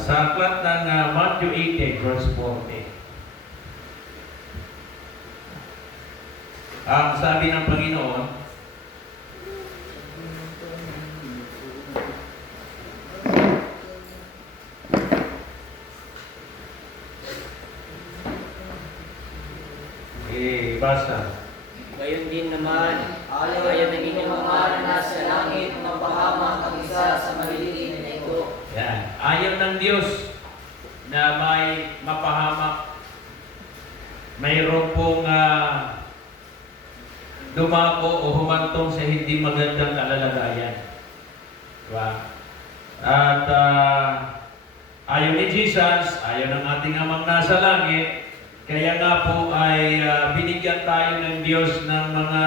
Sa aklat ng Matthew 18, verse 40. Ang sabi ng Panginoon, basa. Gayon din naman, ayon ng inyong Ama na nasa langit, mapahamak ang isa sa maliliit na ito. Yan. Ayaw ng Diyos na may mapahamak. Mayroon pong dumako o humantong sa hindi magandang kalalagayan. Diba? At ayaw ni Jesus, ayaw ng ating Amang nasa langit, kaya nga po ay binigyan tayo ng Diyos ng mga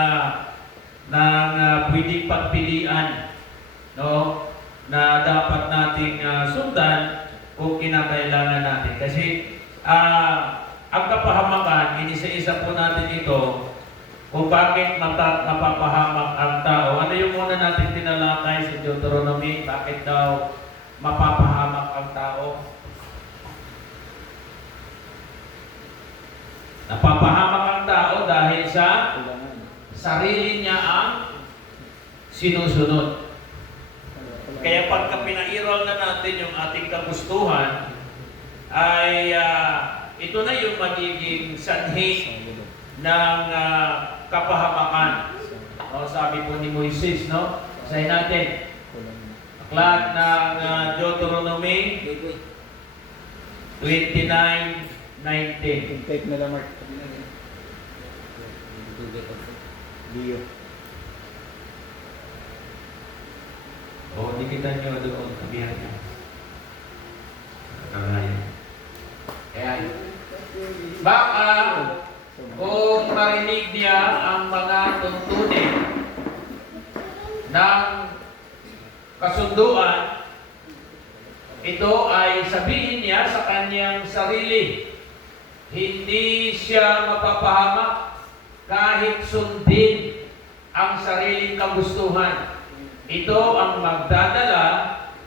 pwedeng pagpilian, no, na dapat nating sundan kung kinakailangan natin. Kasi ang kapahamakan, inisa-isa po natin ito kung bakit mapapahamak ang tao. Ano yung muna natin tinalakay sa Deuteronomy? Bakit daw mapapahamak ang tao? Napapahamak ang tao dahil sa sarili niya ang sinusunod. Kaya pagka pinairal na natin yung ating kagustuhan, ay ito na yung magiging sanhi ng kapahamakan. O, sabi po ni Moises, no? Sabi natin, aklat ng Deuteronomy 29:19. Take na lang, Mark. Leo. O, dikitan nyo doon, sabihan nyo. Kagayan. Kaya, baka kung marinig niya ang mga tuntunin ng kasunduan, ito ay sabihin niya sa kanyang sarili. Hindi siya mapapahamak kahit sundin ang sariling kagustuhan. Ito ang magdadala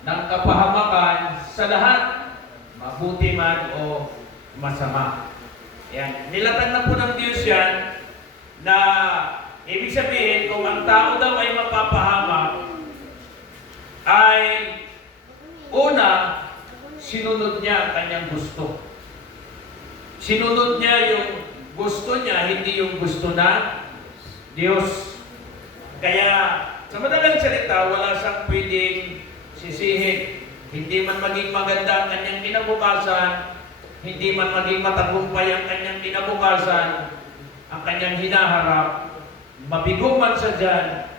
ng kapahamakan sa lahat, mabuti man o masama. Yan. Nilatag na po ng Diyos yan na ibig sabihin kung ang tao daw ay mapapahamak ay una, sinunod niya ang kanyang gusto. Sinunod niya yung gusto niya, hindi yung gusto na Diyos. Kaya, sa madalang salita, wala siyang pwedeng sisihin. Hindi man maging maganda ang kanyang kinabukasan, hindi man maging matagumpay ang kanyang kinabukasan, ang kanyang hinaharap, mabigo man sa dyan,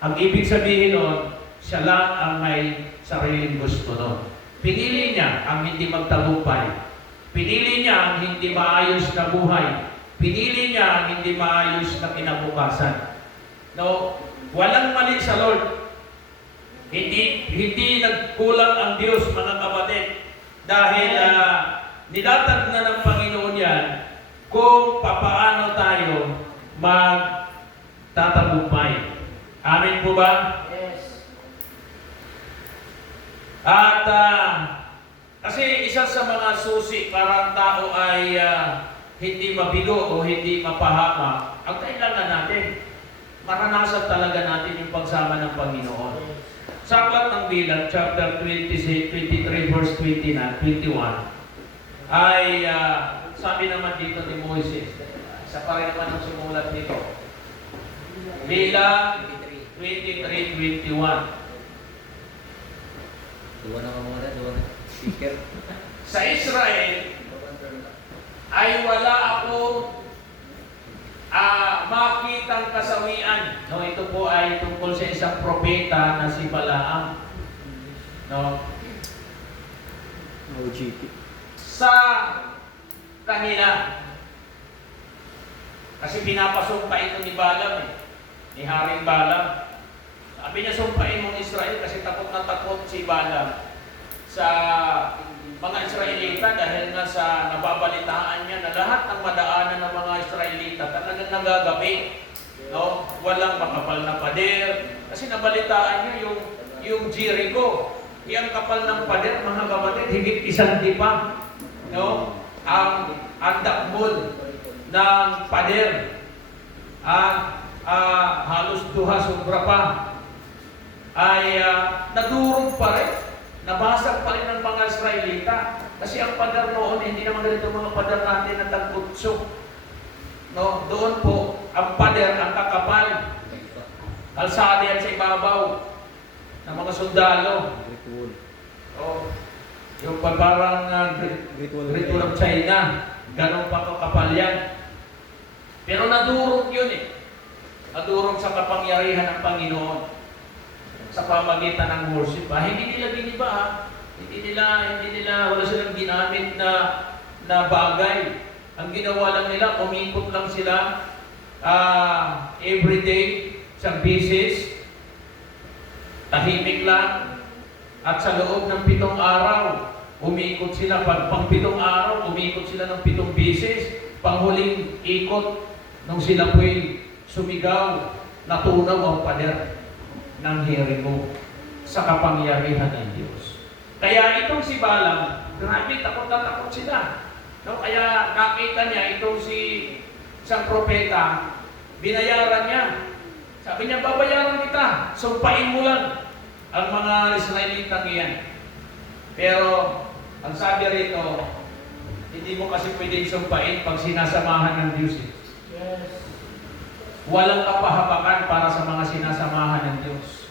ang ibig sabihin nun, siya lang ang may sariling gusto nun. Pinili niya ang hindi magtagumpay. Pinili niya ang hindi maayos na buhay. Pinili niya ang hindi maayos na kinabukasan. No, walang mali sa Lord. Hindi nagkulang ang Diyos, mga kapatid. Dahil nilatag na ng Panginoon yan kung papaano tayo magtatagumpay. Amen po ba? Yes. At kasi isa sa mga susi para ang tao ay hindi mabigo o hindi mapahamak, ang kailangan natin, maranasan talaga natin yung pagsama ng Panginoon. Sa aklat ng Bilang, chapter 23, verse 21, ay sabi naman dito ni Moises, isa pa rin naman ang sumulat dito. Bilang 23:21. Duwa na muna, duwa na. Speaker. Sa Israel ay wala akong makitang kasawian. No, ito po ay tungkol sa isang propeta na si Balaam. No? OGT. Sa kanila. Kasi pinapasumpa ito ni Balaam ni Haring Balaam. Sabi niya, sumpain mong Israel kasi takot na takot si Balaam sa mga Israelita dahil nga sa nababalitaan niya na lahat ng madaanan ng mga Israelita talagang nagagabi. Walang makapal na pader. Kasi nabalitaan niya yung Jericho. Yang kapal ng pader, mga kapatid, higit 1 no? Ang dakbol ng pader. Halos 2 sobra pa. Ay nadurog pa rin. Nabasag pa rin ng mga Israelita. Kasi ang pader noon, hindi naman ganito mga pader natin na tagputso. No? Doon po, ang pader, ang kakapal. Kalsada yan sa ibabaw ng mga sundalo. Oh, yung parang Great Wall of China. Ganon pa kakapal yan. Pero nadurog yun eh. Nadurog sa kapangyarihan ng Panginoon. Sa pamagitan ng worship. Hindi nila giniba ha. Hindi nila, wala silang ginamit na bagay. Ang ginawa lang nila, umikot lang sila everyday, isang beses, tahimik lang, at sa loob ng 7 araw, umikot sila. Pang 7 araw, umikot sila ng 7 beses. Panghuling ikot, nung sila po'y sumigaw, natunaw ang pader ng Jericho sa kapangyarihan ng Diyos. Kaya itong si Balaam, grabe, takot na takot sila. No? Kaya nakita niya itong si isang propeta, binayaran niya. Sabi niya, babayaran kita, sumpain mo lang ang mga Israelitang iyan. Pero, ang sabi rito, hindi mo kasi pwedeng sumpain pag sinasamahan ng Diyos. Yes. Walang kapahabakan para sa mga sinasamahan ng Diyos.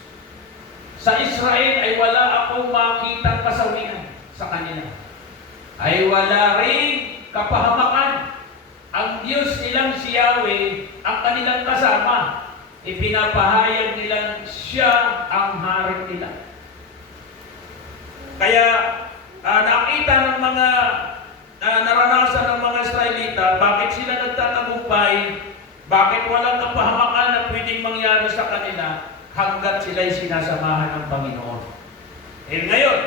Sa Israel ay wala akong makitang kasawian sa kanila. Ay wala rin kapahamakan. Ang Diyos nilang si Yahweh, ang kanilang kasama, ipinapahayag nilang siya ang hari nila. Kaya nakita ng mga naranasan ng mga Israelita, bakit sila nagtatagumpay, bakit walang kapahamakan na pwedeng mangyari sa kanila hanggat sila'y sinasamahan ng Panginoon. Ngayon,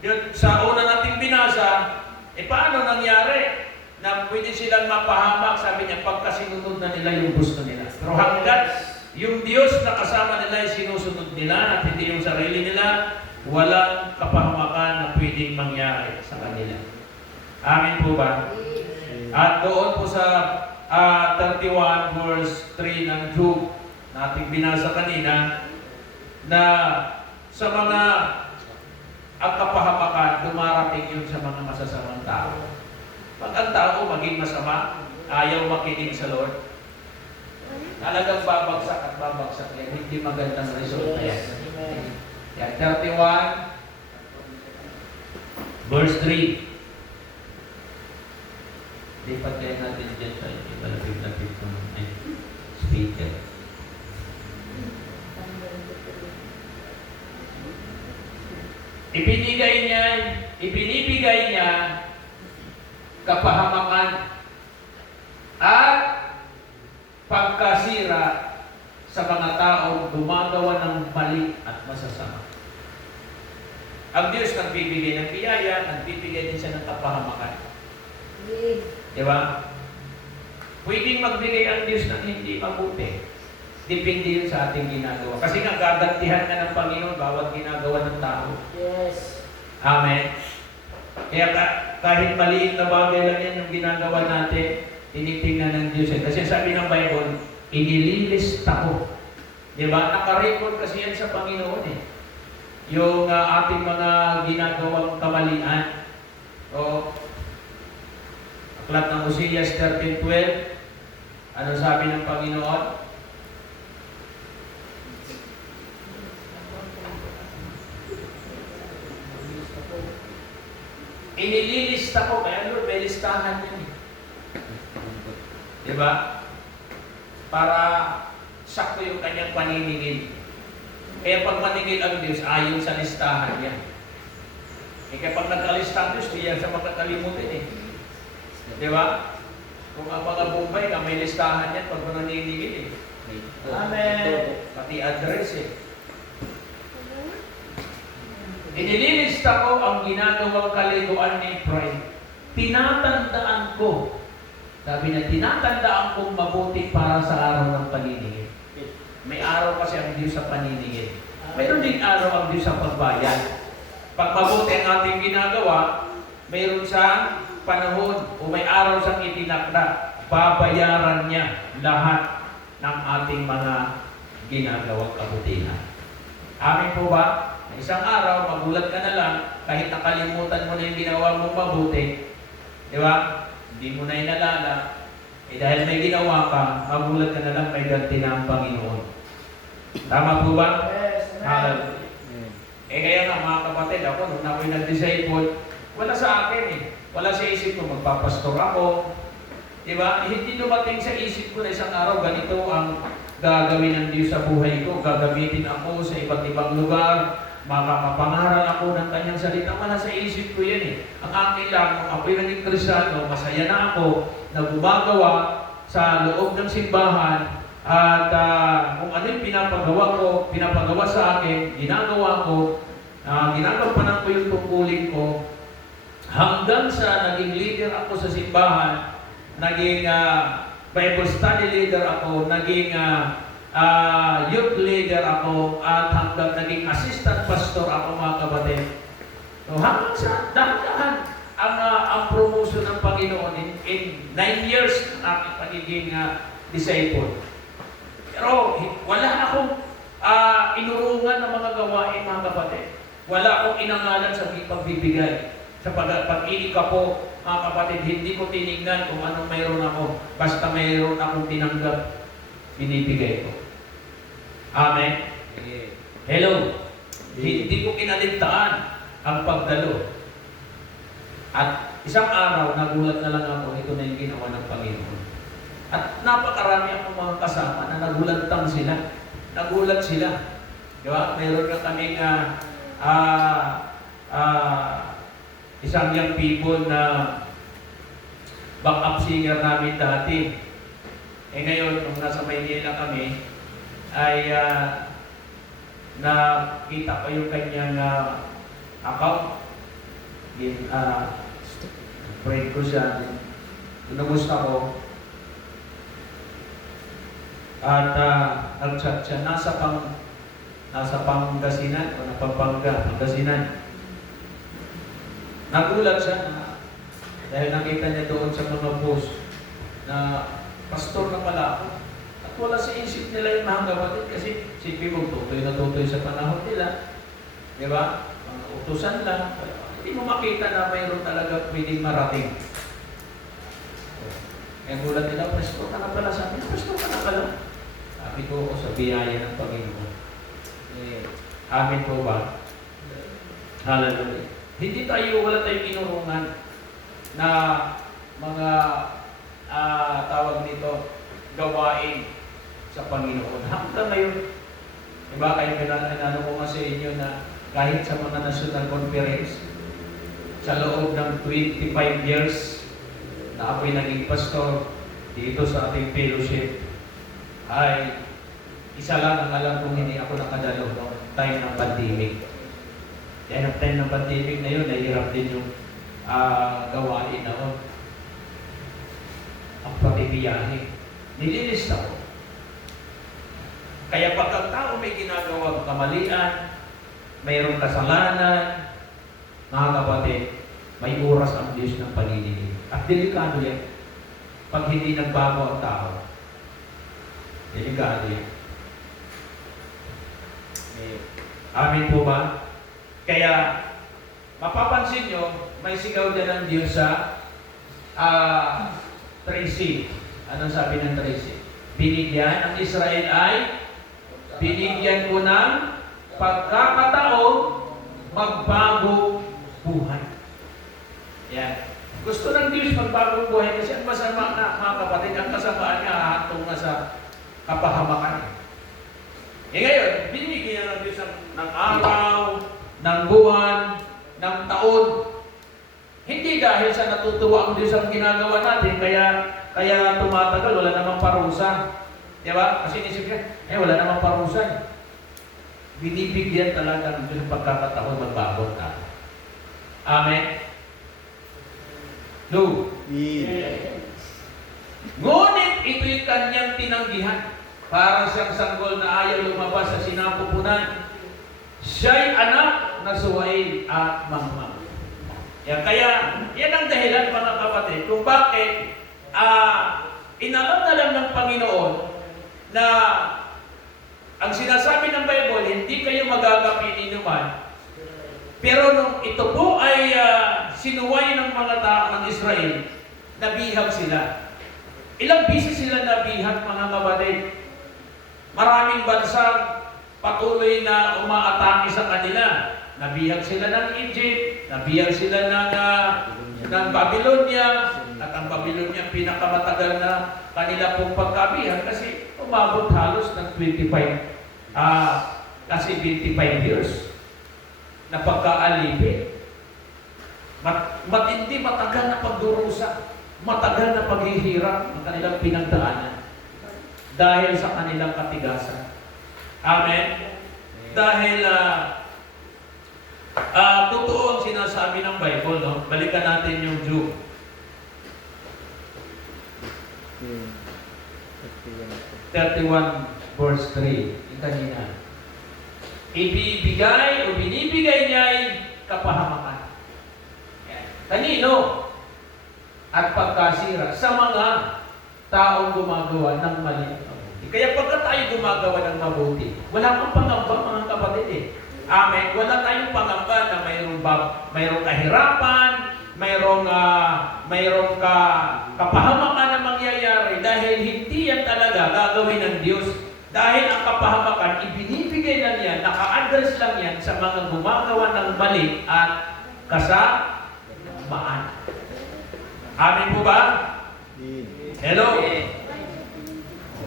yun, sa una nating binasa, paano nangyari na pwede silang mapahamak? Sabi niya, pagkasinunod na nila yung gusto nila. Pero hanggat yung Diyos na kasama nila ay sinusunod nila at hindi yung sarili nila, walang kapahamakan na pwedeng mangyari sa kanila. Amen po ba? At doon po sa 31 verse 3 ng Job, nating binasa kanina, na sa mga ang kapahamakan, dumarating yun sa mga masasamang tao. Pag ang tao maging masama, ayaw makinig sa Lord, talagang babagsak at babagsak yan. Hindi magandang result na yan. Yan, 31 verse 3. Lipat kayo natin dyan sa ibalapit-lapit ng speaker. Ibinibigay niya kapahamakan at pagkasira sa mga taong gumagawa ng mali at masasama. Ang Diyos nagbibigay ng biyaya, nagbibigay din siya ng kapahamakan. Diba? Pwedeng magbigay ang Diyos ng hindi mabuti. Depende yun sa ating ginagawa. Kasi nga, gagantihan ka ng Panginoon bawat ginagawa ng tao. Yes. Amen. Kaya kahit maliit na bagay lang yan yung ginagawa natin, tinitingnan ng Diyos. Kasi sabi ng Bible, inililista ko. Diba? Nakarecord kasi yan sa Panginoon eh. Yung ating mga ginagawang kamalian. O, aklat ng Hosea 13:12, ano sabi ng Panginoon? Inililista ko, kaya Lord, may listahan yan. Diba? Para sakto yung kanyang paniningil. Kaya pag maningil ang Diyos, ayon sa listahan niya. Kapag nagkalista ang Diyos, di yan sa makakalimutin eh. Diba? Kung ang mga Bombay ka, may listahan yan pag naniningil eh. Amen. Pati address eh. Inililista ko ang ginagawang kaliguan ni Efraim. Tinatandaan ko. Sabi na, tinatandaan kong mabuti para sa araw ng paniningil. May araw kasi ang Diyos sa paniningil. mayroon din araw ang Diyos sa pagbayad. Pag mabuti ang ating ginagawa, mayroon siyang panahon o may araw siyang itinakda. Babayaran niya lahat ng ating mga ginagawang kabutihan. Amin po ba? Isang araw, magulat ka na lang, kahit nakalimutan mo na yung ginawa mong mabuti, di ba? Hindi mo na inalala. Dahil may ginawa ka, magulat ka na lang, may ganti na ang Panginoon. Tama po ba? Hallelujah. Kaya nga mga kapatid, ako nung ako'y nag-disciple, wala sa akin eh. Wala sa isip ko, magpapastor ako. Diba? Hindi dumating sa isip ko na isang araw, ganito ang gagawin ng Diyos sa buhay ko. Gagamitin ako sa iba't ibang lugar. Makakapangaral ako ng kanyang salita. Wala sa isip ko yan eh. Ang akin lang, kung ako'y naging Kristyano, masaya na ako na gumagawa sa loob ng simbahan. At kung ano yung pinapagawa sa akin, ginagawa ko, ginagampanan ko yung tungkulin ko, hanggang sa naging leader ako sa simbahan, naging Bible study leader ako, naging youth leader ako, at hanggang naging assistant pastor ako mga kapatid. So hanggang sa dahan-dahan ang promotion ng Panginoon in 9 years ng aking pagiging disciple. Pero wala akong inurungan ng mga gawain mga kapatid. Wala akong inangalan sa pagbibigay. Sa pag-inig ka po, mga kapatid, hindi ko tinignan kung anong mayroon ako. Basta mayroon akong tinanggap, binibigay ko. Amen? Hello? Hindi ko kinaligtaan ang pagdalo. At isang araw, nagulat na lang ako, ito na yung ginawa ng Panginoon. At napakarami akong mga kasama na nagulantang sila. Nagulat sila. Di ba? Mayroon na kaming isang young people na backup singer namin dati. Ngayon, nung nasa Maynila kami, ay nakita ko yung kanyang account. Friend ko siya. Namusta ko. At nag-chat siya, nasa Pangasinan o Pangasinan. Nagulat siya dahil nakita niya doon sa mga post na pastor na pala ako. At wala sa isip nila yung mga kapatid kasi sipi mo tutoy na tutoy sa panahon nila. Di ba? Mga utusan lang. Hindi mo makita na mayroon talaga pwedeng marating. Kaya gulat nila, pastor ka na pala. Sabi niya, pastor ka na pala. Sabi ko sa biyaya ng Panginoon. Amin po ba? Hallelujah. Wala tayong inurungan na mga tawag nito, gawain sa Panginoon. Hanggang ngayon, diba kayo pinanano ko nga sa inyo na kahit sa mga national conference, sa loob ng 25 years na ako'y naging pastor dito sa ating fellowship, ay isa lang ang alam kong hindi ako nakadalo noong time ng pandemic. Kaya ng time ng pandemic na yun, nahihirap din yung gawain na ang pagbibiyahe. Nililista ko. Kaya pag ang tao may ginagawang kamalian, mayroong kasalanan, mga kapatid, may oras ang Diyos ng pagniningil. At delikado yan. Pag hindi nagbago ang tao, delikado yan. Amin po ba? Kaya, mapapansin nyo, may sigaw din ng Diyos sa Tracy. Anong sabi ng Tracy? Binigyan ang Israel ay binigyan ko ng pagkakataon magbago buhay. Yan. Gusto ng Diyos magbagong buhay kasi ang masama na mga kapatid, ang kasamaan niya hahantong na sa kapahamakan. Ngayon, binigyan ng Diyos ng araw, ng buwan, ng taon. Hindi dahil sa natutuwa ang Diyos ang ginagawa natin, kaya tumatagal, wala namang parusa. Di ba? Kasi inisip niya, wala namang parusa. Binibigyan talaga ng Diyos ng pagkakataon magbago tayo. Amen? No. Ngunit ito'y kanyang tinanggihan para siyang sanggol na ayaw lumabas sa sinapupunan. Siya'y anak na suwail at mangmang. Kaya, yan ang dahilan mga kapatid kung bakit inalam na lang ng Panginoon na ang sinasabi ng Bible, hindi kayo magagapi ninuman. Pero nung ito po ay sinuway ng mga tao ng Israel, nabihag sila. Ilang bisis sila nabihag mga kapatid. Maraming bansa patuloy na umaatake sa kanila. Nabihag sila ng Egypt, nabihag sila ng Babylonia, at ang Babylonia pinakamatagal na kanila pong pagkabihag kasi umabot halos ng 25 years na pagkaalipin. Matindi, matagal na pagdurusa, matagal na paghihirap ang kanilang pinagdaanan dahil sa kanilang katigasan. Amen? Dahil totoo ang sinasabi ng Bible, no? Balikan natin yung Job. 31 verse 3. Yung kanina. Ibibigay o binibigay niya ay kapahamakan. Kanino? At pagkasira sa mga taong gumagawa ng mali. Kaya pagka tayo gumagawa ng mabuti, wala kang pangamba mga kapatid eh. Amen. Wala tayong pangamba na mayroong kahirapan, mayroong kapahamakan na mangyayari dahil hindi yan talaga gagawin ng Diyos. Dahil ang kapahamakan, ibinibigay lang yan, naka-address lang yan sa mga gumagawa ng mali at kasamaan. Amen po ba? Hello?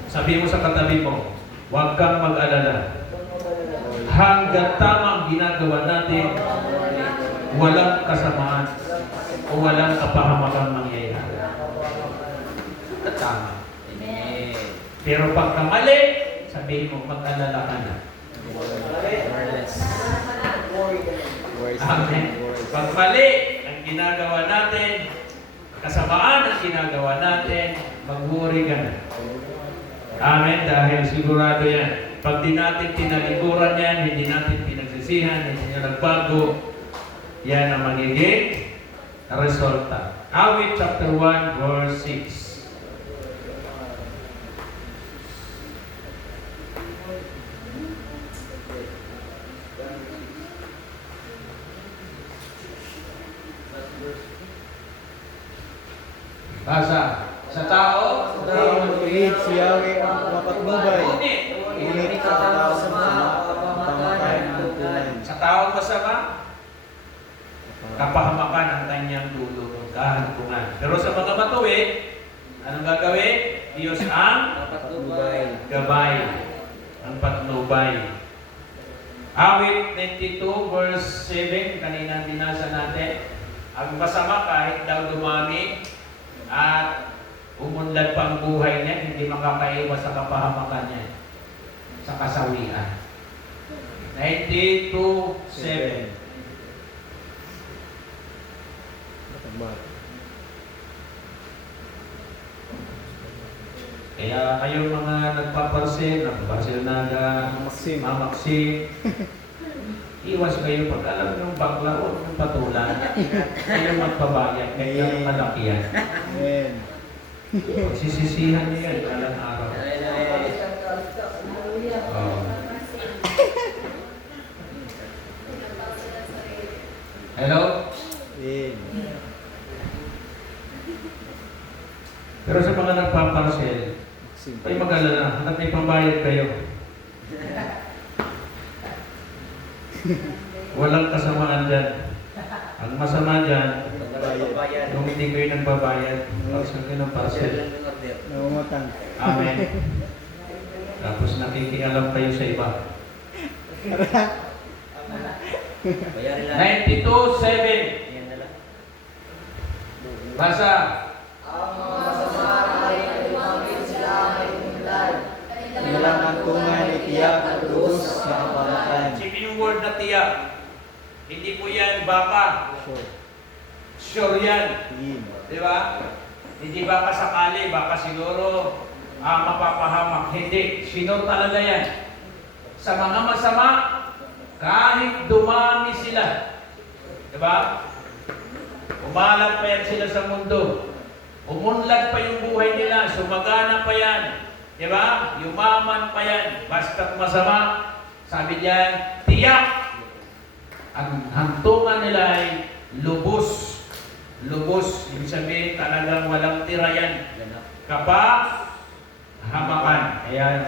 Sabi mo sa katabi mo, huwag kang mag-alala. Hanggat tamang ginagawa natin, walang kasamaan o walang kapahamakan mangyayari. Tama. Pero pagka mali, sabihin mo, mag-alala ka na. Amen. Pag mali ang ginagawa natin, kasamaan ang ginagawa natin, mag-worry ka na. Amen. Dahil sigurado yan. Pag di natin tinalikuran yan, hindi natin pinagsisihan, hindi nyo nagbago, yan ang magiging resulta. Awit chapter 1 verse 6. Basa. Sa tao, Matuwid si Yahweh ang mapatnubay. Ngunit sa tao masama, kapahamakan ang tunay. Sa taong masama, kapahamakan ang kanyang dulo, kahantungan. Pero sa mga matuwid, anong gagawin? Diyos ang gabay, ang patnubay. Awit 92 verse 7, kanina binasa natin. Ang masama kahit daw dumami at umunlad pa ang buhay niya, hindi makakaiwas sa kapahamakan niya, sa kasawian. 92:7. Kaya kayong mga nagpaparsil mamaksim, iwas kayo pag alam ng bakla o ng patulan, kayo magpabayad, kaya malaki yan. Amen. Pagsisisihan niyo yan, alang araw. Oh. Hello? Amen. Pero sa mga nagpaparcel, ay mag-alala, hanggat may pambayad kayo. Walang kasamaan dyan. Ang masama dyan, kung hindi kayo nagbabayad, pagsan kayo ng parcel. Naumutang. Amen. Tapos nakikialam kayo sa iba. 92:7. Basa. Nilang ang tunay itiyak at lubos sa kapahamakan. Isipin yung word na tiyak. Hindi po yan baka. Sure. Sure yan. Tingin. Di ba? Hindi baka sakali, baka siguro mapapahamak. Hindi. Sure talaga yan. Sa mga masama, Kahit dumami sila. Diba? Umalat pa yan sila sa mundo. Umunlad pa yung buhay nila. Sumagana pa yan. Diba? Yumaman pa yan. Basta't masama. Sabi diyan, tiyak. Ang hantungan nila ay lubos. Lubos. Ibig sabihin talagang walang tira yan. Kapag hamakan. Ayan.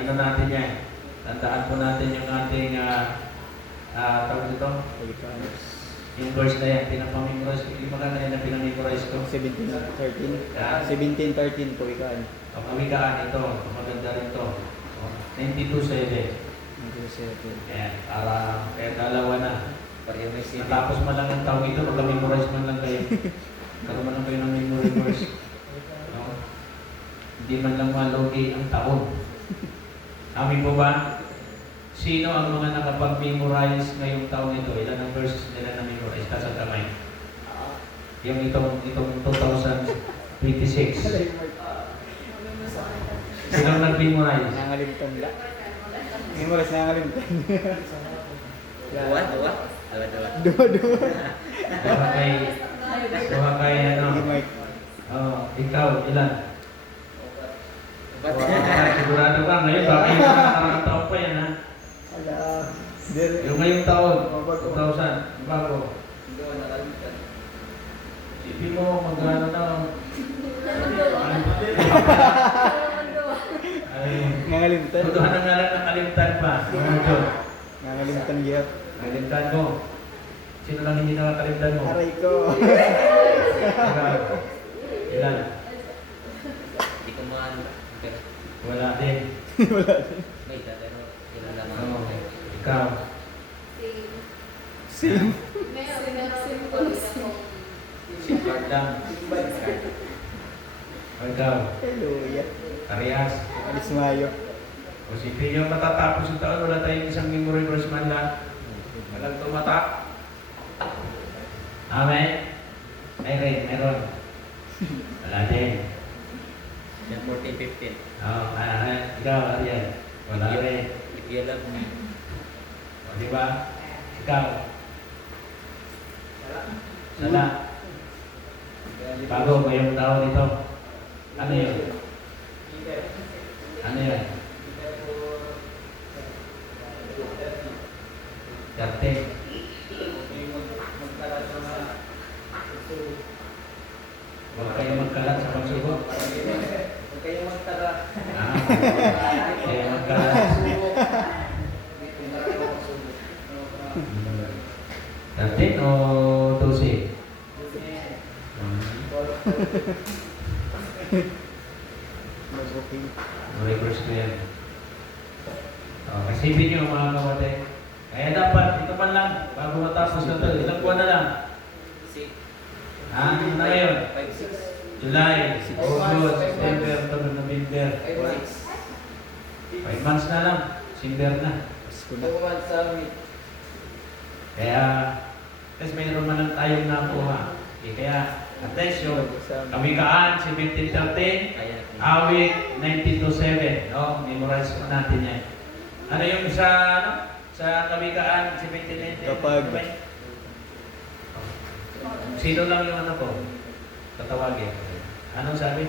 Ano natin yan? Tandaan po natin yung ating tawag dito? Yung verse na yan, pinapamemorize ko. Yung maganda yan na pinamemorize ko. 17:13. Yan. 17:13 po ikaan. Ang kawikaan ito, maganda rin ito. 92:7. Ayan, kaya dalawa na. Natapos man lang ang tawag ito, magka-memorize man lang kayo. Karoon man lang kayo ng memory verse. No? Hindi man lang malugi ang taon. Amin po ba? Sino ang mga nakapag-memorize ngayong taon ito? Ilan ang verses nila na memorize? Taas ang kamay. Yung itong 2026. Sino ang nag-memorize? Nangalimtan la. Memorize nangalimtan. Dua. Dua. Duha kay ano? Sige, Mike. Ikaw, ilan? Sigurado ka ngayon, bakit nakaraang taon pa yan ha? Ala. Dire. Yung ngayong taon, 2000, bago. Isipin mo, magkano na. Ay, Nangalimtan. tuduhan na nga lang ng kalimtan pa. Nangalimtan gihap. Kalimtan mo. Sino lang hindi nakakalimtan mo? Aray ko. Ikaw. Ilan? Hindi ko maano. Wala din. Wala. May pero ilan lang Oo. ako. Ikaw. Same. Card lang. O ikaw. Hallelujah. Arias. Alis Mayo. O sipin nyo matatapos yung taon, wala tayong isang memory verse man lang. Walang tumatak. Amen? Meron. Wala din. Yan 14-15. Ikaw, Ariel. Wala rin. If you love me. O diba? Ikaw. Sala. Bago, ngayong taon ito. Ano yun? Ano yun? Dati. Huwag kayo magkalat sa pagsubok. Huwag kayong magtara. Kaya magkalat. 13 o 12? Mag-booking. Reverse ko yan. Kasipin nyo mga kapatid. Kaya dapat, ito man lang, bago matapos na ito, ilang buwan na lang. Ano na ngayon? 5-6. July, August, September, October, November. 5 months na lang. December na. Pasko na. Kaya, kasi mayroon man lang tayong nakuha. Kaya, attention, Kawikaan, 17:13, Ayan. awit 92:7. No? Memorize ko natin yan. Ano yung sa Kawikaan, 17:13? Kapag- Sino lang yung ano ko? Tatawagin. Anong sabi?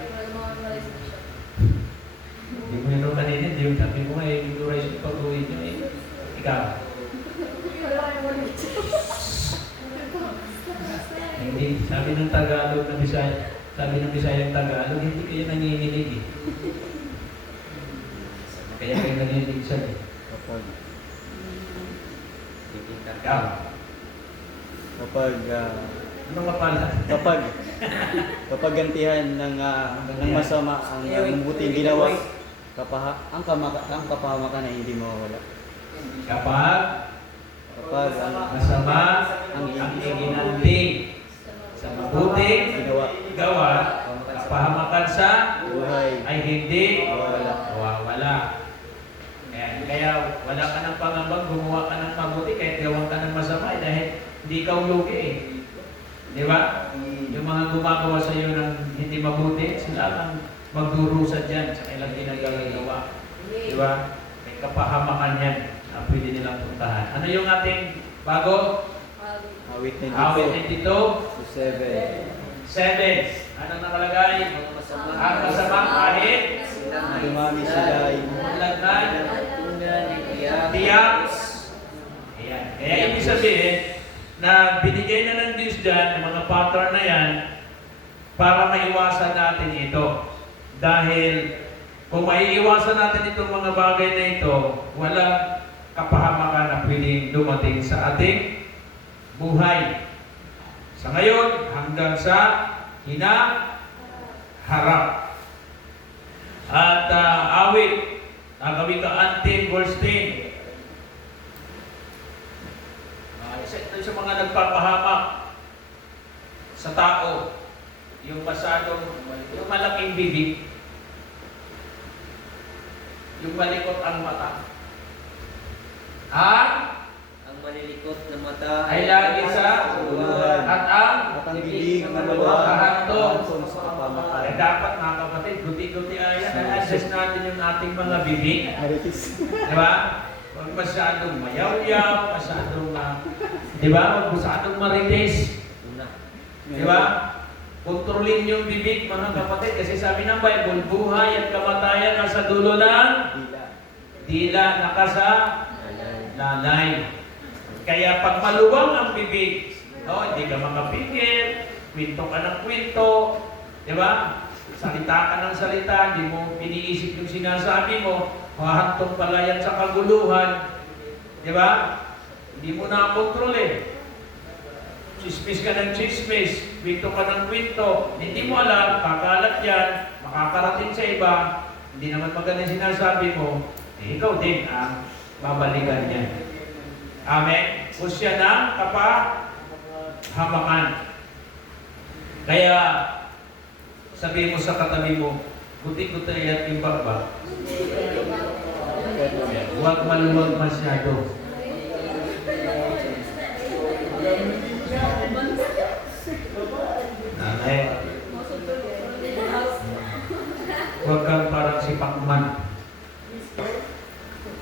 Hindi mo yun kanina, hindi yung sabi mo eh, memorize ko pag-uwi nyo eh. Ikaw. Hindi, sabi ng Tagalog na Bisaya, sabi ng Bisayang Tagalog, hindi kayo nanginginig eh. Kaya kayo nanginginig siya eh. Kapag Ikaw. Anong mapala? kapag gantihan ng masama ang mabuting ginawa, ang kapahamakan ay hindi mawawala. Kapag Kapag masama ang iginanti sa mabuting ginawa, gawa, kapahamakan sa buhay, ay hindi mawawala. mawawala. Kaya wala ka ng pangambag, gumawa ka ng mabuti, kahit gawan ka ng masama, dahil hindi ka lugi eh. Di ba? Yung mga gumagawa sa iyo ng hindi mabuti, sila ang magdurusa dyan sa kailang ginagawa. Di ba? May kapahamakan yan. na pwede nilang puntahan. Ano yung ating bago? Awit Awit 92 92, to 7. 7. Anong nakalagay? Ang masama. Ang masama kahit Dumami sila ulagnan, Tundan ay tiyak. tiyak. Ayan. Kaya ibig sabihin na binigay na ng Diyos dyan, ang mga pattern na yan, para maiwasan natin ito. Dahil kung maiiwasan natin itong mga bagay na ito, walang kapahamakan na pwedeng dumating sa ating buhay. Sa ngayon, hanggang sa hinaharap. At awit, Kawikaan 10 verse 10. Isa ito sa mga nagpapahamak sa tao, yung yung malaking bibig, yung malikot ang mata. Ang malilikot na mata Ay lagi sa Uluhan. at ang At ang bibig ng maluwag Kahantong. kahantong sa kapamakan. ay dapat mga kapatid, guti-guti ayan, na-adjust natin yung ating mga bibig. Maritis. Di ba? Huwag masyadong mayaw-yaw, masyadong, di ba? Huwag masyadong marites. Una. Di ba? Kontrolin yung bibig, mga kapatid, kasi sabi ng Bible, buhay at kamatayan nasa dulo ng Dila. dila, nakasa lalay. Kaya pag maluwang ang bibig, hindi ka makapigil, kwento ka ng kwento, di ba? Salita ka ng salita, hindi mo iniisip yung sinasabi mo, hahantong pala yan sa kaguluhan, di ba? Hindi mo na-control eh. Chismis ka ng chismis, kwento ka ng kwento, hindi mo alam, kakalat yan, makakarating sa iba, hindi naman maganda yung sinasabi mo, ikaw din ang babalikan niya. Amen? Kusya ng kapahamakan. Kaya, sabihin mo sa katabi mo, guti-guti at yung bakbak. Huwag maluwag masyado. Nanay, huwag kang parang si Pacman.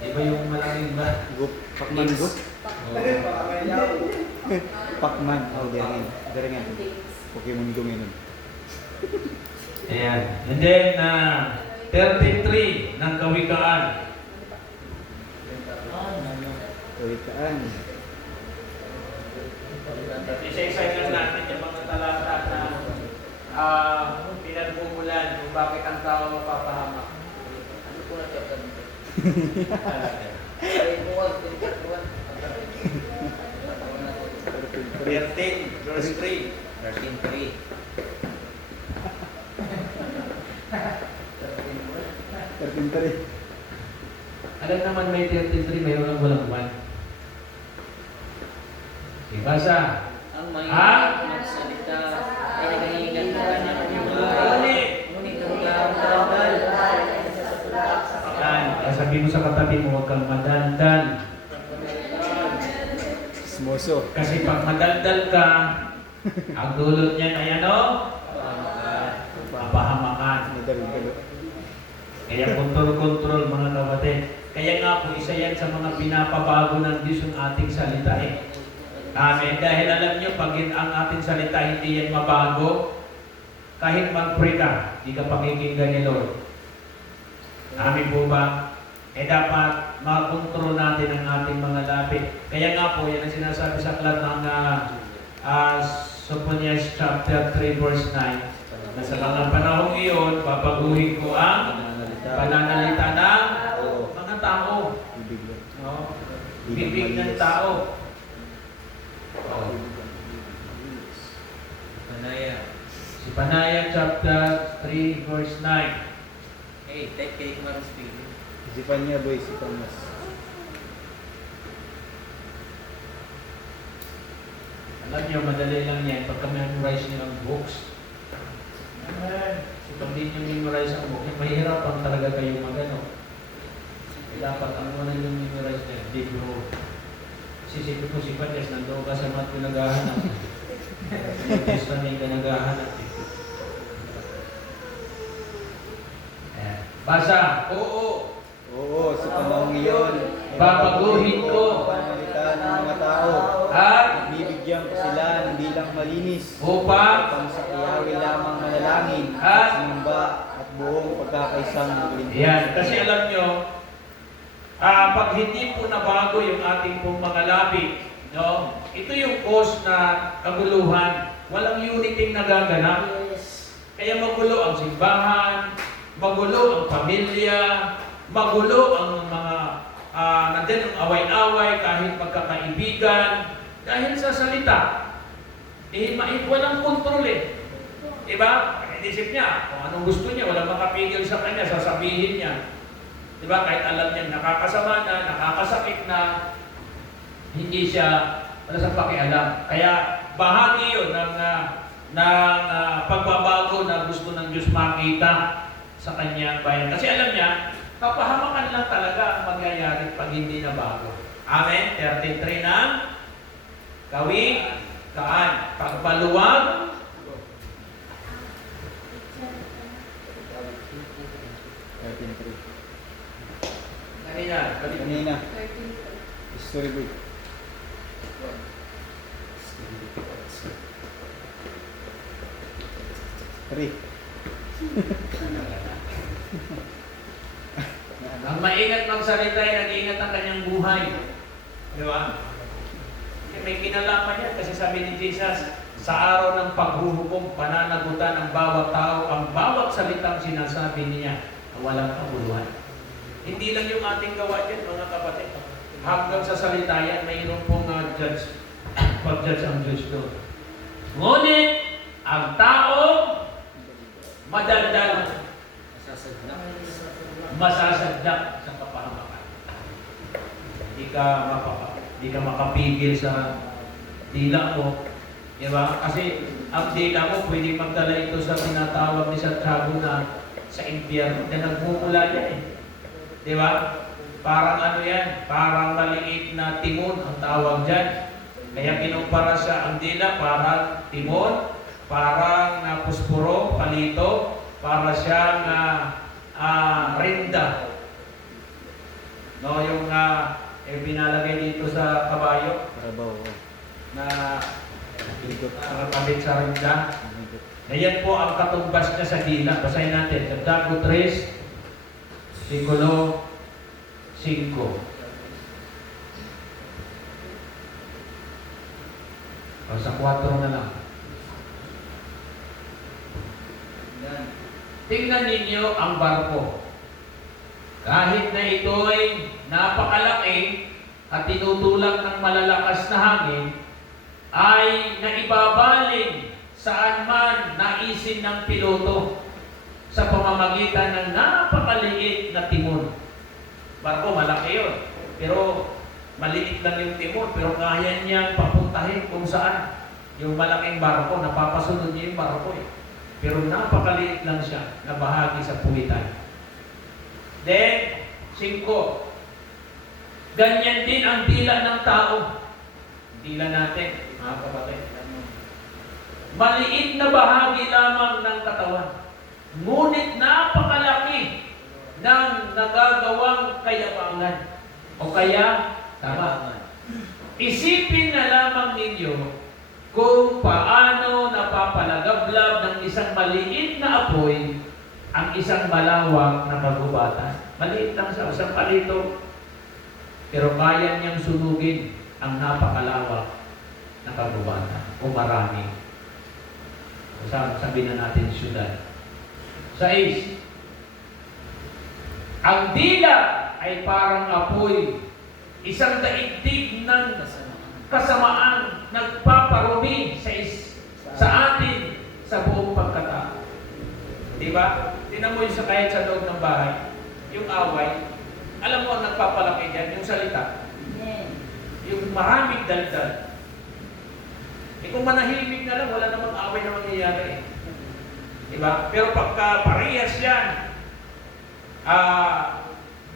Di ba yung malaking ba? Gup. Pakman gup. Pakman. Oh, diringin. Diringin. Pokemon Go ngayon. Ayan. And then, 33 ng Kawikaan. Kawikaan. Isa-isa natin yung mga talata na pinagmumulan kung bakit ang tao mapapahamak. Ano po na chapter nito? Ay, buwan. 13, verse 3. 13:3. Terpintari. Alam naman may 33, mayroon lang walang buwan. Ibasa. Ang mahirap magsalita ay nagahingan ng kanyang buhay. Ngunit ang karamdaman Ayan. Sabi mo sa katabi mo, huwag kang madaldal. Smoso. Kasi pag madaldal ka, ang dulot niyan ay ano? Mapahamakan. Nadalo-dalo. Kaya kontrol-kontrol mga kapatid. Kaya nga po, isa yan sa mga pinapabago ng Diyos yung ating salita eh. Amen. Dahil alam nyo, pag ang ating salita hindi yan mabago, kahit mag-pray ka, hindi ka pakikinggan ni Lord. Amen po ba? Dapat makontrol natin ang ating mga lapit. Kaya nga po, yan ang sinasabi sa aklat ng Sophonias chapter 3 verse 9, na sa mga panahong iyon, babaguhin ko ang pananalita ng mga tao. Bibig lang. No? Bibig ng tao. Panaya. Si Panaya chapter 3 verse 9. Hey, take cake man speak. Isipan niya boy, isipan mas. Alam niyo, madali lang yan pagka memorize niyo ng books. So pag di niyo memorize ang book, mahirapan talaga kayo magano. Dapat ang muna yung memorize niya, libro. Sisipin ko si Pates, nandoon ka sa mat ko naghahanap. Yung testament ka naghahanap. Basa! Oo! Oo, sa panahong iyon, babaguhin ko, ang pananalita ng mga tao. at Bibigyan ko sila ng bilang malinis upang sa Yahweh lamang manalangin At sinumba at buong pagkakaisang maglingkod. yan. Kasi alam nyo, pag hindi po nabago yung ating pong mga labi, no, ito yung cause na kaguluhan. Walang unity nagaganap. Kaya magulo ang simbahan, magulo ang pamilya, magulo ang mga nandiyan ang away-away kahit magkakaibigan dahil sa salita. Walang kontrol eh. Diba? Inisip niya kung anong gusto niya, walang makapigil sa kanya, sasabihin niya. Diba? Kahit alam niya nakakasama na, nakakasakit na, hindi siya, wala sa pakialam. Kaya bahagi yun ng pagbabago na gusto ng Diyos makita sa kanyang bayan. Kasi alam niya, kapahamakan lang talaga ang mangyayari pag hindi na bago. Amen? 33 na kawikaan. Pagbaluwag, Kanina. Storybook. Three. ang maingat magsalita ay nag-iingat ang kanyang buhay. Di ba? May kinalaman yan kasi sabi ni Jesus, sa araw ng paghuhukom, pananagutan ng bawat tao, ang bawat salitang sinasabi niya na walang kabuluhan. Hindi lang yung ating gawa dyan, mga kapatid. Hanggang sa salita yan, mayroon pong judge, pag-judge ang Diyos doon. Ngunit, ang tao, madaldal, masasadyak sa kapahamakan. Hindi ka makapigil sa dila mo. Diba? Kasi ang dila mo, pwede magdala ito sa tinatawag ni Santiago na sa impyerno. Na nagmumula yan eh. Diba? Parang ano yan? Parang maliit na timon ang tawag dyan. Kaya kinumpara siya ang dila, parang timon, parang puspuro, palito, para siyang rinda. No, yung binalagay dito sa kabayo Karabaw. na Ligot. nakakabit sa rinda. Ayan po ang katumbas niya sa dila. Basahin natin. Santiago 3, Sikulo 5. O sa 4 na lang. Tingnan ninyo ang barko. Kahit na ito'y napakalaki at tinutulak ng malalakas na hangin, ay naibabaling saan man naisin ng piloto sa pamamagitan ng napakaliit na timon. Barko, malaki yun. Pero maliit lang yung timon, pero kaya niyang papuntahin kung saan. Yung malaking barko, napapasunod niya yung barko eh. Pero napakaliit lang siya na bahagi sa puwitan. Then, 5. Ganyan din ang dila ng tao. Dila natin, mga kapatid. Maliit na bahagi lamang ng katawan. Ngunit napakalaki ng nagagawang kayabangan. O kaya, tama. Isipin na lamang ninyo kung paano napapalagablab ng isang maliit na apoy ang isang malawak na kagubatan. Maliit lang siya, isang palito. Pero kaya niyang sunugin ang napakalawak na kagubatan o marami. Sabi na natin syudad. 6. Ang dila ay parang apoy, isang daigdig ng kasamaan, nagpaparumi sa atin sa buong pagkatao. Diba? Tinan mo yung kahit sa loob ng bahay, yung away, alam mo ang nagpapalaki dyan, yung salita. Yung maraming daldal. Kung manahimik na lang, wala namang away na mangyayari. Diba? Pero pagka parehas yan,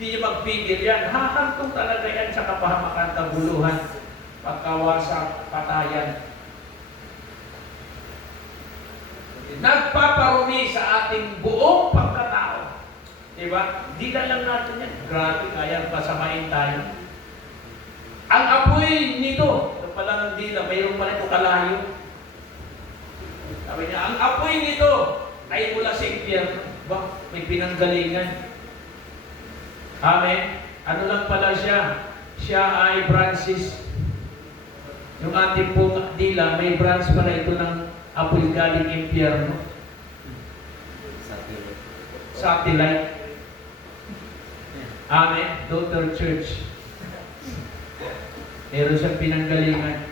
di niya magpigil yan, hahantong talaga yan sa kapahamakan, kaguluhan, pagkawasak, patayan. Nagpaparumi sa ating buong pagkatao. Diba? Di na lang natin yan. Grabe, kaya pasamain tayo. Ang apoy nito, ito pala ng dila, mayroon pa rin ito kalayo. Sabi niya, ang apoy nito ay mula sa impyerno. Ba, may pinanggalingan. Amen. Ano lang pala siya? Siya ay branches. Yung ating pong dila, may branch pala ito ng apoy galing impyerno. Satellite. Amen. Daughter Church. Meron siyang pinanggalingan.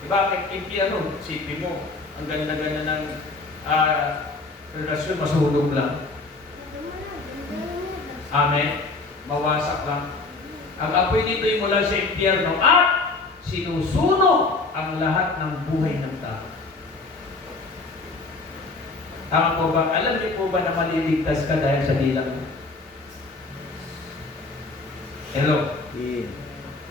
Diba, kahit impyerno, sipin mo, ang ganda-ganda ng relasyon, masunog lang. Amen. Mawasak lang. Ang apoy dito ay mula sa impyerno at sinusunog ang lahat ng buhay ng tao. Tama po ba? Alam niyo po ba na maliligtas ka dahil sa dilang mo? Hello?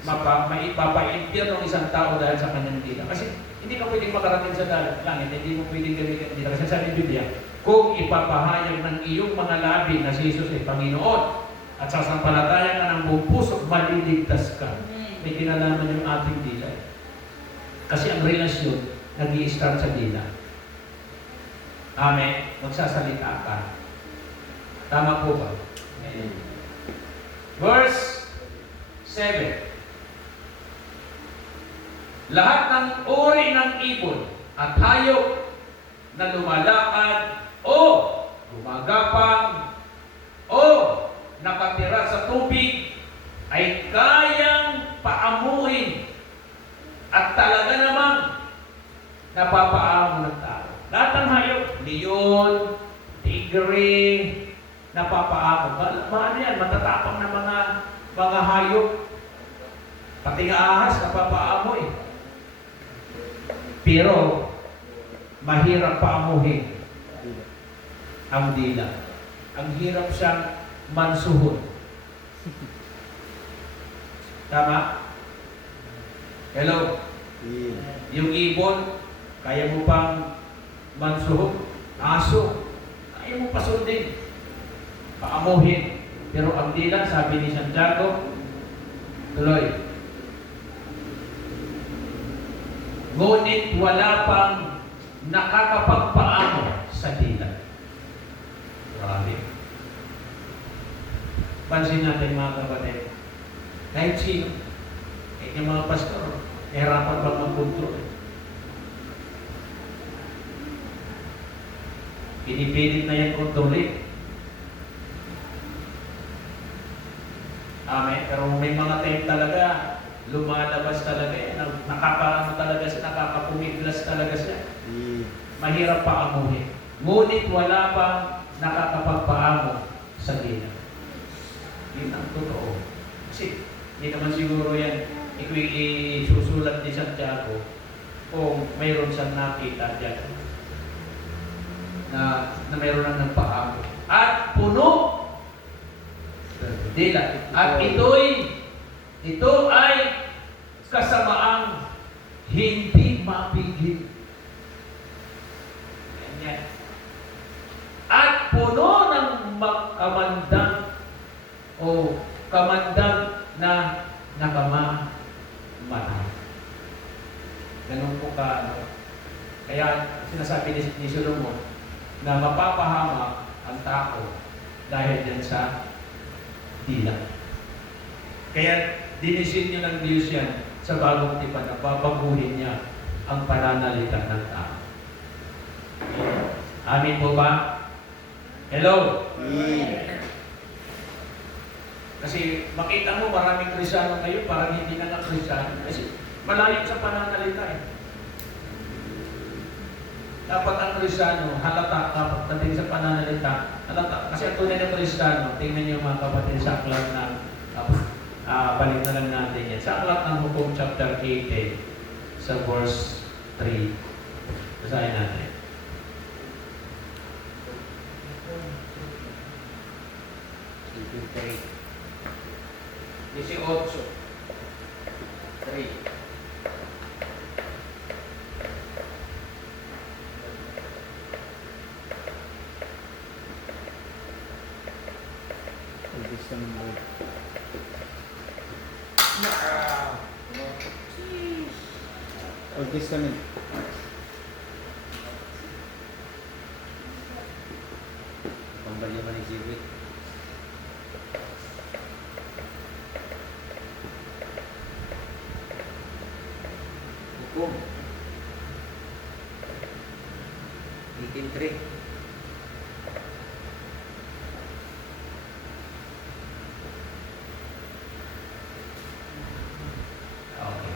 Maipapa-impyerno ng isang tao dahil sa kanyang dila. Kasi hindi ka pwedeng makarating sa langit, hindi mo pwedeng gamitin ang dila. Kasi sabi ng Biblia, kung ipapahayag ng iyong mga labi na si Jesus ay Panginoon at sasampalataya ka ng buong puso, maliligtas ka. May kinalaman yung ating dila. Kasi ang relasyon, nag-i-start sa dila. Amen. Magsasalita ka. Tama po ba? Amen. Verse 7. Lahat ng uri ng ibon at hayop na lumalakad o gumagapang o nakatira sa tubig ay kayang paamuin at talaga namang napapaamo ng tao. Lahat ng hayop, leon, tigre, napapaamo. Ano yan? Matatapang na mga hayop. Pati nga ahas, napapaamo eh. Pero, mahirap paamuhin ang dila. Ang hirap siyang mansuhon. Tama? Hello? Yung ibon, kaya mo pang mansuhon. Aso, kaya mo pasundin. Paamuhin. Pero ang dila, sabi ni Santiago, tuloy. Ngunit wala pang nakakapagpaamo sa dila. Marami. Pansin natin mga kapatid. Kahit sino, kahit yung mga pastor, hirapan pa mag-control. Pinipilit na yan kontrolin. Amen. Pero may mga time talaga, lumalabas talaga eh. Nakakaano talaga siya, nakakapumiglas talaga siya. Mahirap paamuhin. Ngunit wala pang nakakapagpaamo sa dila. Yun ang totoo. Kasi hindi naman siguro yan isusulat ni Santiago kung mayroon siyang nakita dyan na mayroon nang nagpaamo. At puno dila. At ito ay kasamaang hindi mapigil. Ganyan. At puno ng kamandang o kamandang na nakamamatay. Ganun po ka. Kaya sinasabi ni Solomon na mapapahamak ang tao dahil yan sa dila. Kaya dinisin niyo ng Diyos yan sa bagong tipan na babaguhin niya ang pananalitan ng tao. Amin po ba? Hello? Kasi makita mo maraming Kristiyano ngayon parang hindi na nga Kristiyano. Kasi malayo sa pananalita eh. Dapat ang Kristiyano halata pagdating sa pananalita. Halata. Kasi ang tunay na Kristiyano, tingnan niyo mga kapatid sa aklat ng balik na lang natin yan. Sa aklat ng Hukom chapter 18 sa verse 3. Basahin natin. Okay. 18. 3. Gusto ng Lord. Old Testament. Pambalya man ni Jibit. Hukom. 18:3. Okay.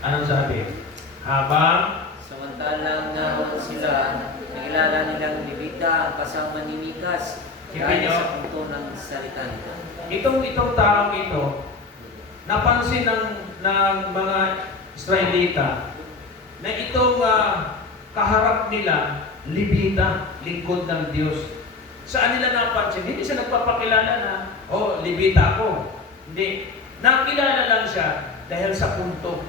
Anong sabi? Habang Samantalang naroon sila, nakilala nilang Levita ang kasama ni Mikas dahil Ipinyo. sa punto ng salita nito. itong taong ito, napansin ng mga Israelita na itong kaharap nila, Levita, lingkod ng Diyos. Saan nila napansin? Hindi siya nagpapakilala na, oh, Levita ako. Hindi. Nakilala lang siya dahil sa punto,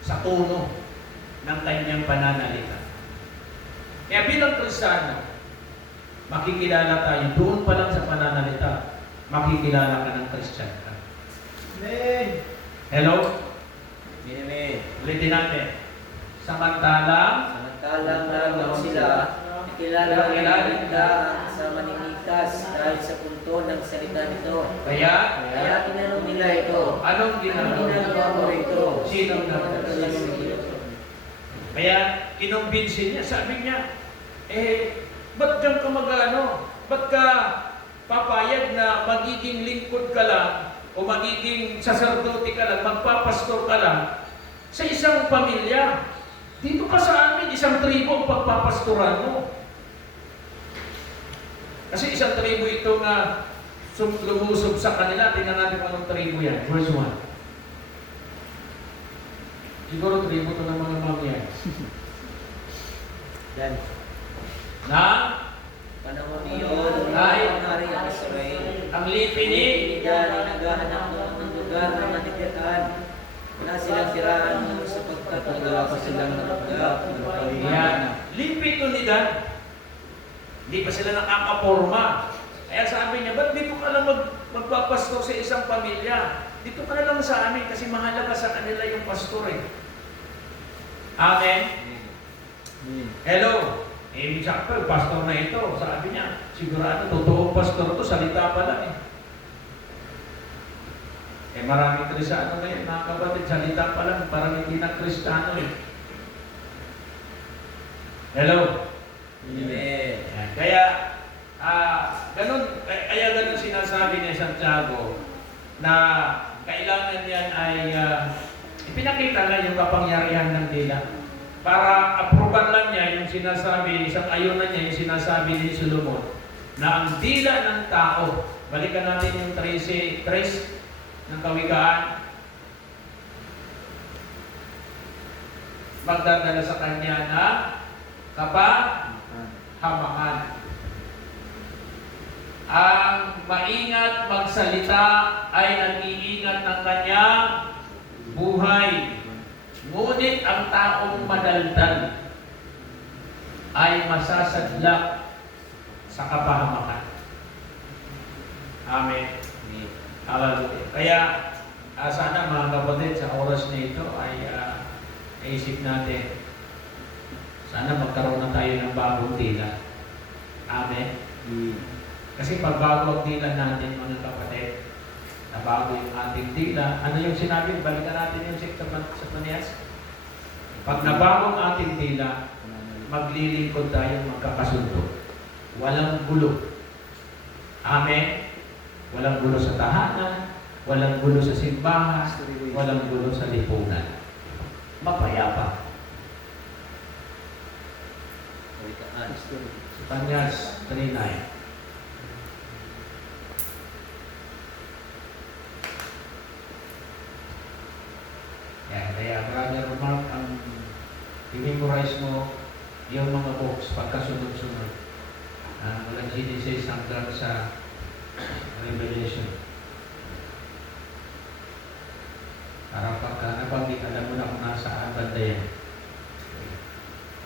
sa tono ng kanyang pananalita. Kaya bilang Kristiyano, makikilala tayo doon pa lang sa pananalita, makikilala ka ng Kristiyano ka. Amen. Hello? Amen. Ulitin natin. Samantalang Samantalang naroon sila, nakilala ni Levita ang kasama ni Mikas dahil sa punto ng salita nito. kaya, Kaya tinanong nila ito, anong anong ginagawa? ginagawa mo rito? Sinong nagdala nagdala? mo dito? Kaya kinumbinsin niya, sabi niya, ba't diyan ka mag-ano? Ba't ka papayag na magiging lingkod ka lang o magiging saserdote ka lang, magpapastor ka lang sa isang pamilya? Dito ka sa amin, isang tribo ang pagpapastoran mo. Kasi isang tribo ito na lumusob sa kanila. Tingnan natin kung anong tribo yan. Verse 1. Siguro tribo ito ng mga mamaya. Yan. Na Panahon niyon, Ay. hari ang Israel. ang lipini, Pinigyan ay naghahanap ng lugar na manitirhan. Wala silang tirahan mo sapagkat Wala pa silang nakatanggap ng yan, kaligayahan. lipito ni Dan. Hindi pa sila nakakaporma. Kaya sabi niya, ba't dito ka lang magpapastor sa isang pamilya? Dito ka na lang sa amin kasi mahalaga sa kanila yung pastor eh. Amen? Amen. Hello? Sakto, pastor na ito. Sabi niya, sigurado, totoong pastor to, salita pa lang eh. Marami Kristiyano ngayon, mga kapatid, salita pa lang, parang hindi na Kristiyano eh. Hello? Amen. Yan. Kaya, ganun sinasabi ni Santiago na kailangan yan ay ipinakita na yung kapangyarihan ng dila. Para aproban lang niya yung sinasabi, isang ayunan niya yung sinasabi ni Solomon na ang dila ng tao, balikan natin yung 13 ng Kawikaan, magdadala sa kanya na kapahamakan. Ang maingat magsalita ay nag-iingat ng kanyang buhay. Ngunit ang taong madaldal ay masasadlak sa kapahamakan. Amen. Hallelujah. Kaya sana mga kapatid sa oras na ito ay naisip natin, sana magkaroon na tayo ng bagong tila. Amen. Kasi pag bago ang tila natin mga kapatid, na bago yung ating tila, ano yung sinabi? Balikan natin yung sa Manias. Pag nabago ang ating tila, maglilingkod tayo magkakasundo. Walang gulo. Amen. Walang gulo sa tahanan, walang gulo sa simbahan, walang gulo sa lipunan. Mapayapa. Panyas 3:9. Kaya Brother Mark, ang i-memorize mo yung mga books pagkasunod-sunod. Mula Genesis hanggang sa Revelation. Para pagka nabanggit, alam mo na kung nasaan banda yan.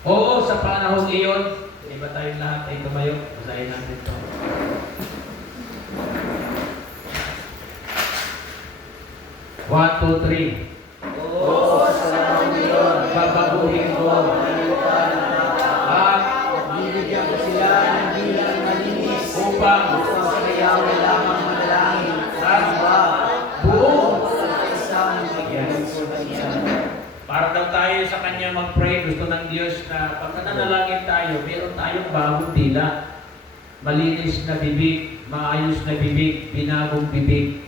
Oo, sa panahon iyon, iba tayong lahat ay tumayo. Basahin natin ito. One, two, three. Oo, sa panahon niyon, Bababa Para daw tayo sa Kanya mag-pray, gusto ng Diyos na pag nananalangin tayo, meron tayong bagong dila. Malinis na bibig, maayos na bibig, binagong bibig.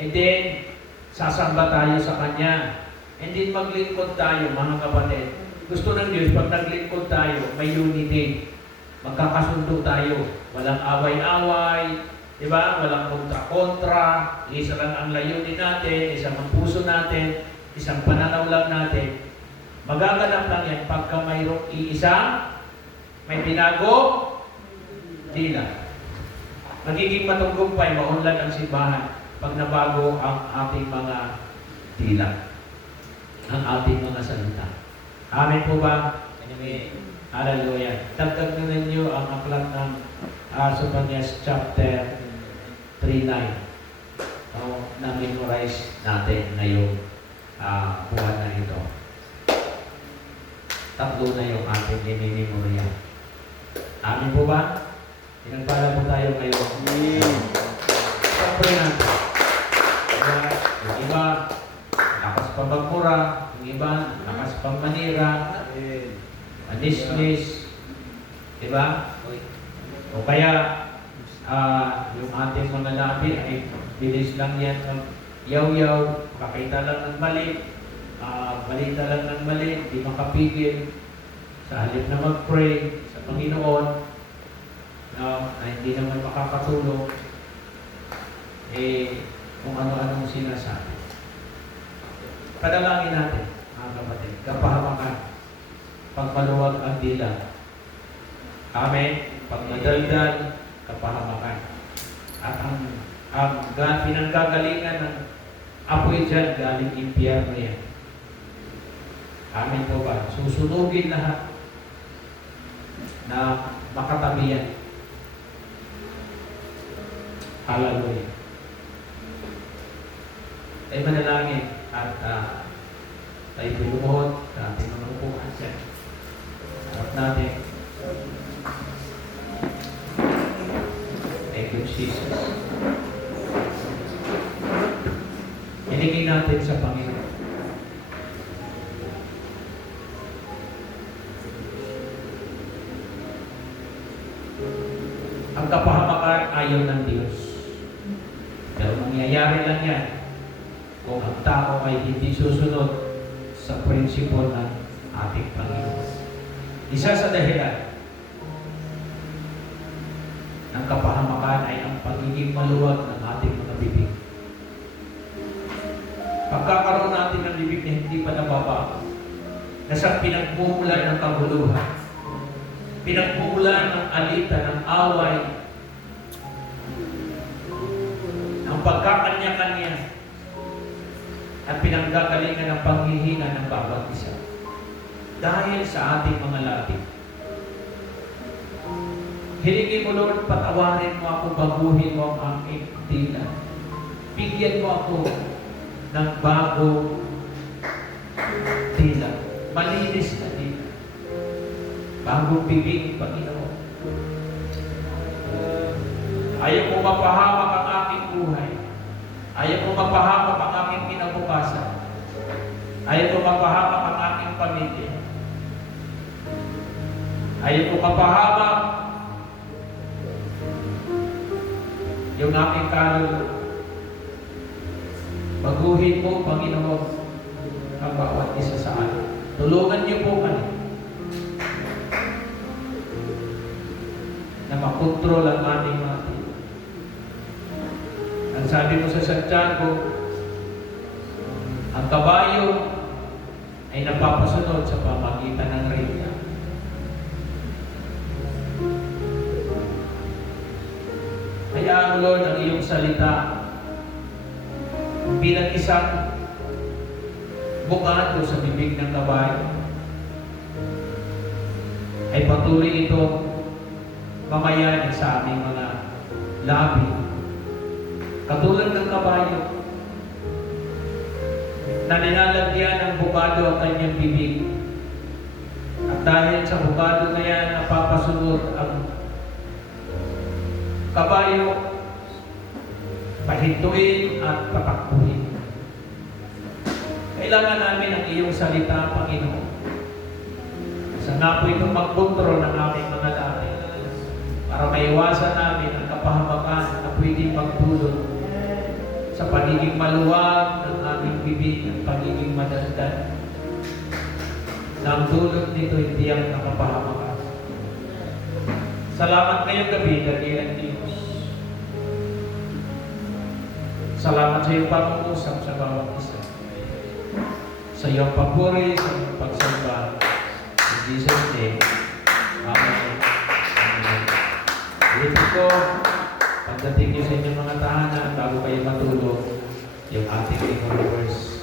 And then, sasamba tayo sa Kanya. And then maglingkod tayo, mga kapatid. Gusto ng Diyos, pag naglingkod tayo, may unity. Magkakasundo tayo. Walang away-away, di ba? Walang kontra-kontra. Isa lang ang layunin natin, isang ang puso natin, isang pananaw lang natin. Magaganap lang yan pagka mayroong iisa, may binago, dila. Magiging matagumpay, maunlad ang simbahan pag nabago ang ating mga dila, ang ating mga salita. Amen po ba? Amen. Hallelujah. Dagdag na ninyo ang aklat ng Sophonias chapter 3:9. Na-memorize natin ngayong buwan na ito. Tatlo na yung ating inimemorya. Amen po ba? Pinagpala po tayo ngayon. Siyempre natin. Yung iba, lakas pa magmura. Yung iba, lakas pang manira. Manisnis. Diba? O kaya, yung ating mga labi ay bilis lang yan yaw-yaw, kakita lang ng mali, balita lang ng mali, di makapigil. Sa halip na mag-pray sa Panginoon, na hindi naman makakatulong, kung ano-anong sinasabi. Padalangin natin, mga kapatid, kapahamakan, pagmaluwag ang dila. Amen. Pag nadaldal, kapahamakan. At ang pinanggagalingan ng apoy dyan, galing impyerno yan. Amen po ba? Susunugin lahat na makatabi yan. Hallelujah. Ay manalangin at tayo lumuhod sa ating mga upuan siya. Harap natin. Thank you, Jesus. Hiningin natin sa Panginoon. Ang kapahamakan ayaw ng Diyos. Pero mangyayari lang yan kung ang tao ay hindi susunod sa prinsipyo ng ating Panginoon. Isa sa dahilan ng kapahamakan ay ang pagiging maluwag ng ating mga bibig. Pagkakaroon natin ng bibig na hindi pa nababago, nasa pinagmumulan ng kaguluhan, pinagmumulan ng alitan, ng away, ng pagkakanya-kanya, at pinanggagalingan ng panghihina ng bawat isa. Dahil sa ating mga labi. Hilingin mo, Lord, patawarin mo ako, baguhin mo ang aking dila. Bigyan mo ako ng bagong dila. Malinis na dila. Bagong bibig, Panginoon. Ayaw mo mapahamak ang aking buhay. Ayaw mo mapahamak ang aking kinabukasan. Ayaw mo mapahamak ang aking pamilya. Ayaw mo mapahamak yung aking kaluluwa. Baguhin mo, Panginoon, ang bawat isa sa atin. Tulungan niyo po kami na makontrol ang ating mga tila. Ang sabi mo sa Santiago, ang kabayo ay napapasunod sa pamagitan ng reyna. Kaya, Lord, ang iyong salita bilang isang bukado sa bibig ng kabayo ay patuloy ito mamayan sa aming mga labi. Katulad ng kabayo na nilalagyan ng bukado ang kanyang bibig. At dahil sa bukado na yan, napapasunod ang kabayo, pahintuin at patakbuhin. kailangan namin ang iyong salita, Panginoon. Sa nga po itong mag-control ng aming mga dami para maiwasan namin ang kapahamakan na pwedeng magdulot sa pagiging maluwag ng aming bibig at pagiging madaldal. Na ang dulot nito hindi ang nakapahamakan. Salamat ngayong gabi, dakilang Diyos. Salamat sa iyong pag-uusap sa bawat isa. Sa iyong papuri, sa iyong pagsamba. In Jesus' name. Amen. Amen. Dito ko, pagdating niyo sa inyong mga tahanan, bago kayo matulog, yung ating limang verse.